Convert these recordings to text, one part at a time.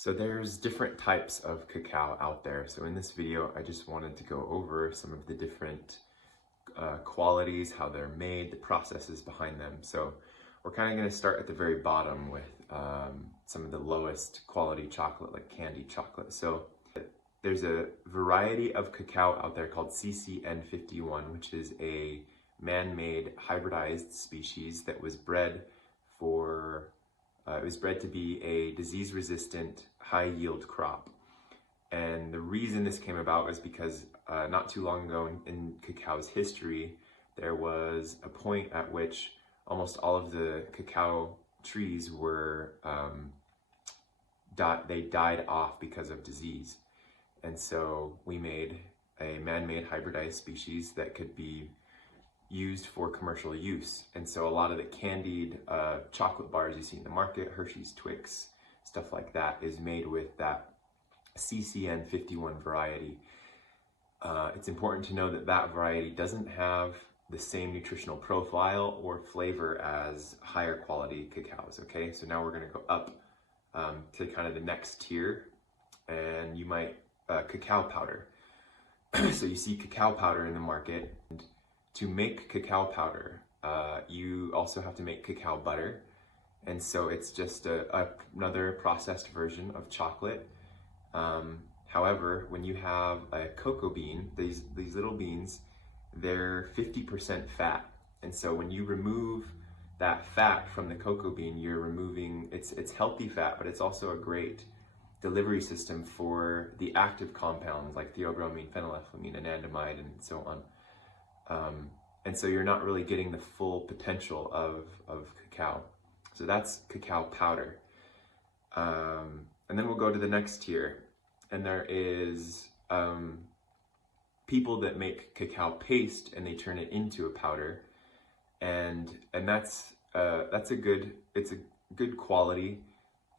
So there's different types of cacao out there. So in this video, I just wanted to go over some of the different qualities, how they're made, the processes behind them. So we're kind of going to start at the very bottom with some of the lowest quality chocolate, like candied chocolate. So there's a variety of cacao out there called CCN51, which is a man-made hybridized species that was bred for it was bred to be a disease-resistant, high-yield crop. And the reason this came about was because not too long ago in cacao's history, there was a point at which almost all of the cacao trees were, they died off because of disease. And so we made a man-made hybridized species that could be used for commercial use. And so a lot of the candied chocolate bars you see in the market, Hershey's, Twix, stuff like that, is made with that CCN51 variety. It's important to know that that variety doesn't have the same nutritional profile or flavor as higher quality cacaos, okay? So now we're gonna go up to kind of the next tier, and you might, cacao powder. So you see cacao powder in the market. And to make cacao powder, you also have to make cacao butter. And so it's just another processed version of chocolate. However, when you have a cocoa bean, these little beans, they're 50% fat. And so when you remove that fat from the cocoa bean, you're removing, it's healthy fat, but it's also a great delivery system for the active compounds like theobromine, phenylethylamine, anandamide, and so on. And so you're not really getting the full potential of cacao. So that's cacao powder. And then we'll go to the next tier. And there is people that make cacao paste and they turn it into a powder. And that's a good quality.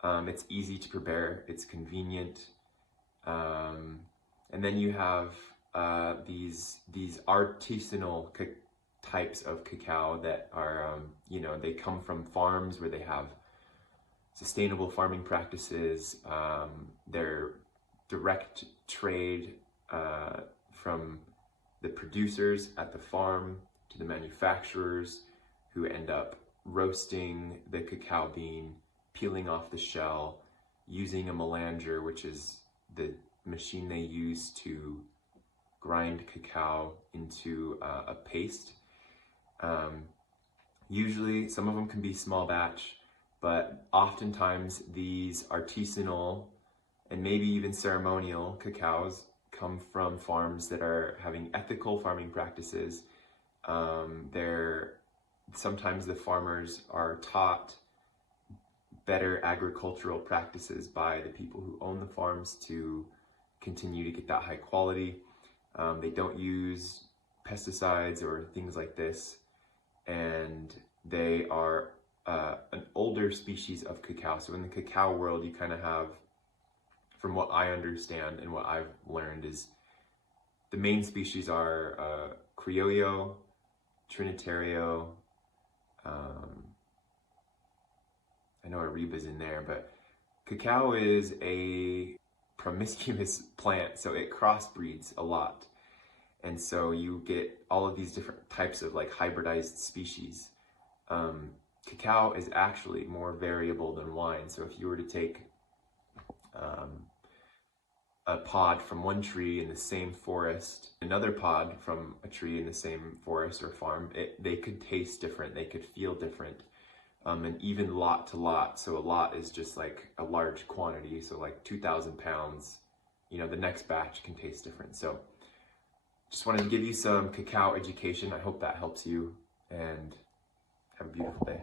It's easy to prepare, it's convenient. And then you have these artisanal types of cacao that are, they come from farms where they have sustainable farming practices. They're direct trade from the producers at the farm to the manufacturers who end up roasting the cacao bean, peeling off the shell, using a melanger, which is the machine they use to grind cacao into a paste. Usually, some of them can be small batch, but oftentimes these artisanal and maybe even ceremonial cacaos come from farms that are having ethical farming practices. Sometimes the farmers are taught better agricultural practices by the people who own the farms to continue to get that high quality. They don't use pesticides or things like this, and they are an older species of cacao. So in the cacao world, you kind of have, from what I understand and what I've learned, is the main species are Criollo, Trinitario, I know Ariba's in there, but cacao is a promiscuous plant, so it crossbreeds a lot. And so you get all of these different types of like hybridized species. Cacao is actually more variable than wine. So if you were to take a pod from one tree in the same forest, another pod from a tree in the same forest or farm, they could taste different, they could feel different. And even lot to lot. So a lot is just like a large quantity. So like 2,000 pounds, the next batch can taste different. So just wanted to give you some cacao education. I hope that helps you, and have a beautiful day.